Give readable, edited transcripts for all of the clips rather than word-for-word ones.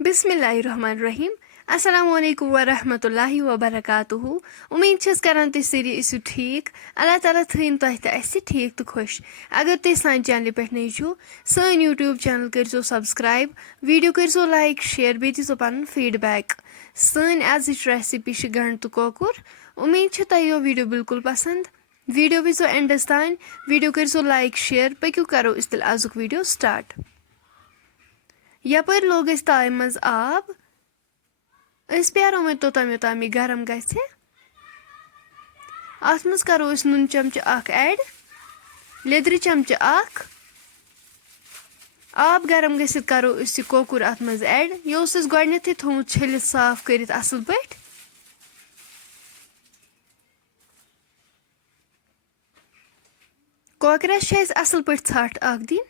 बिस्मिल्लाहिर्रहमानिर्रहीम अस्सलामुअलैकुम वरहमतुल्लाहि वबरकातुहू उम्मीद छस करन तुम सारी इसु ठीक अल्लाह ताला थन तुह तो ठीक तो खुश अगर तुम सान चैनल पे नई छो सन यूट्यूब चैनल करो सब्सक्राइब वीडियो करो लाइक शेयर बे दीजो पन फीडबैक सन आज रेसिपी गंड तो कोकुर उम्मीद तुह वीडियो बिल्कुल पसंद वीडियो वो एंडस तान वीडियो करो लाइक शेयर पक्यू करो तेल आजुक वीडियो स्टार्ट यपर लोग ताय मज आब प्यारो मे तोताम योताम गरम गथ अत मज करो नुन चमच ऐड लेदर चमच आब गरम गसित करो यह कोकुर अत मज ऐड यह गोडनैथै थोमुत छलित साफ करित असल पट कोकरस असल पट छट दिन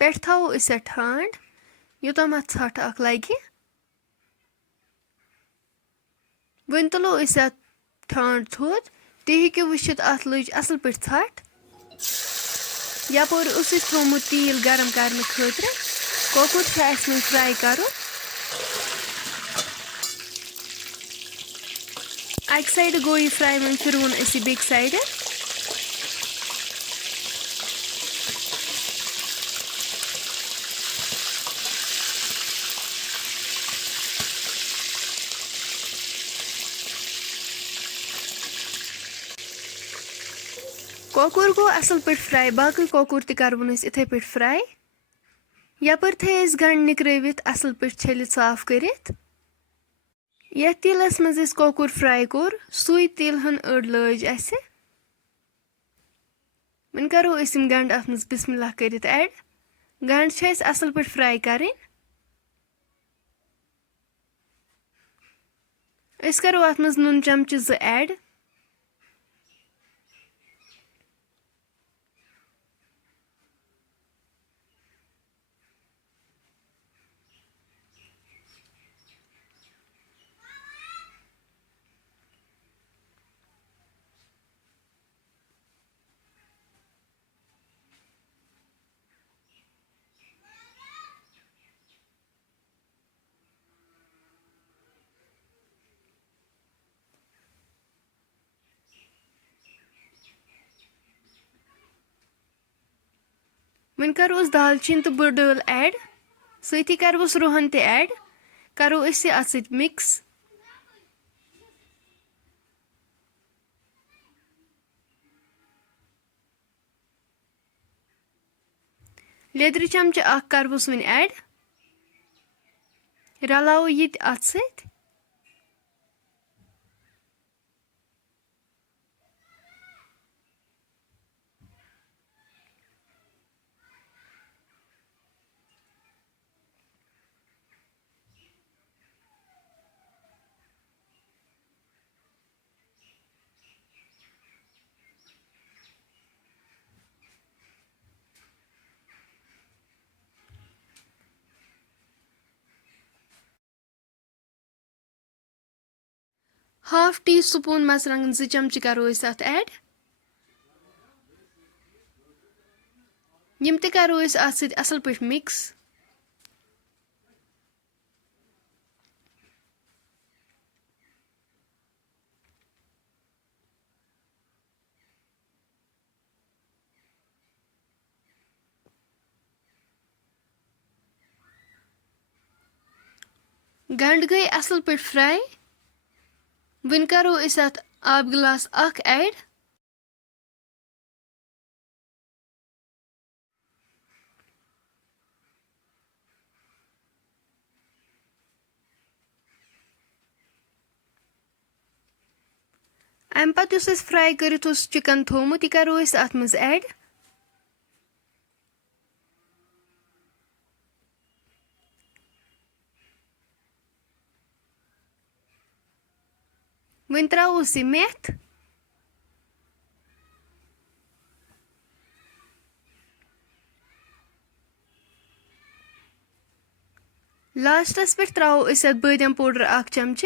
पे थो ठंड योतम अत छट लगे वन तुलो ठंड थोद तुम हेको वुचित अत लज असल पे छट यपर थोमुत तेल गरम करने खतर कोकुर फ्राई कर अक साइड गो यह फ्राई वो फिरवन बेक साइड कोकुर गो असल पे फ्राई बाकी कोकुर तवन इथे पे फ्राई यपर थे गंड निकरवित असल पे छलित साफ करित ये तेलस मज कोकुर फ्राई कोर सुई तेल हन अड़ लज अस वन करो गंड अत मज बिस्मिल्लाह करित ऐड गंड असल पे फ्राई करें करो अत मज नुन चमच 2 ऐड वन करो दालचीन तो बुड़ डल ऐड सती करोस रोहन ते ऐड करो अत मिक्स लेदर चमच करोस वन ऐड रलाओ ये अत सत हाफ टी स्पून मरचांगन 2 चमच करो अत ऐड यम ते करो अत असल पे मिक्स गंड गई असल पे फ्राई वन करो अत आब गिलास ऐड अम पत फ्राई करित चिकन थोमुत यह करो अत मज ऐड वन त्रोस यह मेथ लास्टस पे त्रो बादाम पाउडर 1 चमच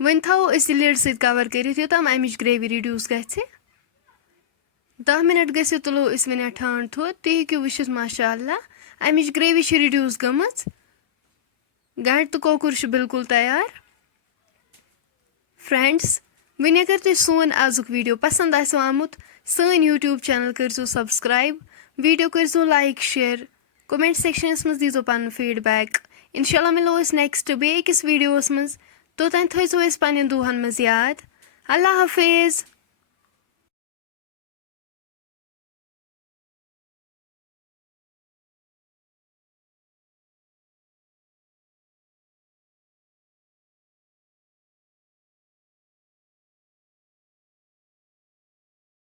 वन थो लिड सत कवर कर योतम अमिच ग्रेवी रिड्यूस गि 10 मिनट गٔژھِتھ तुलो أسۍ وۄنۍ ٹھانٛڈ تھوٚد تُہۍ ہیٚکِو وٕچھِتھ ماشاء اللہ اَمِچ گرٛیوی چھِ رِڈیوٗس گٔمٕژ گنٛڈٕ تہٕ کۄکُر چھُ بِلکُل تیار فرٛٮ۪نٛڈٕس وۄنۍ اگر تۄہہِ سون آزُک ویٖڈیو پسنٛد آسیو آمُت سٲنۍ یوٗٹیوٗب چینل کٔرۍزیو سبسکرایب ویٖڈیو کٔرۍزیو لایک شیر کومٮ۪نٹ سیکشنس منٛز دیٖزیو پنُن فیٖڈبیک انشاء اللہ مِلو أسۍ نیکسٹ بیٚیہِ أکِس ویٖڈیووَس منٛز توٚتام تھٲیزیو أسۍ پنٛنٮ۪ن دُہَن منٛز یاد اللہ حافظ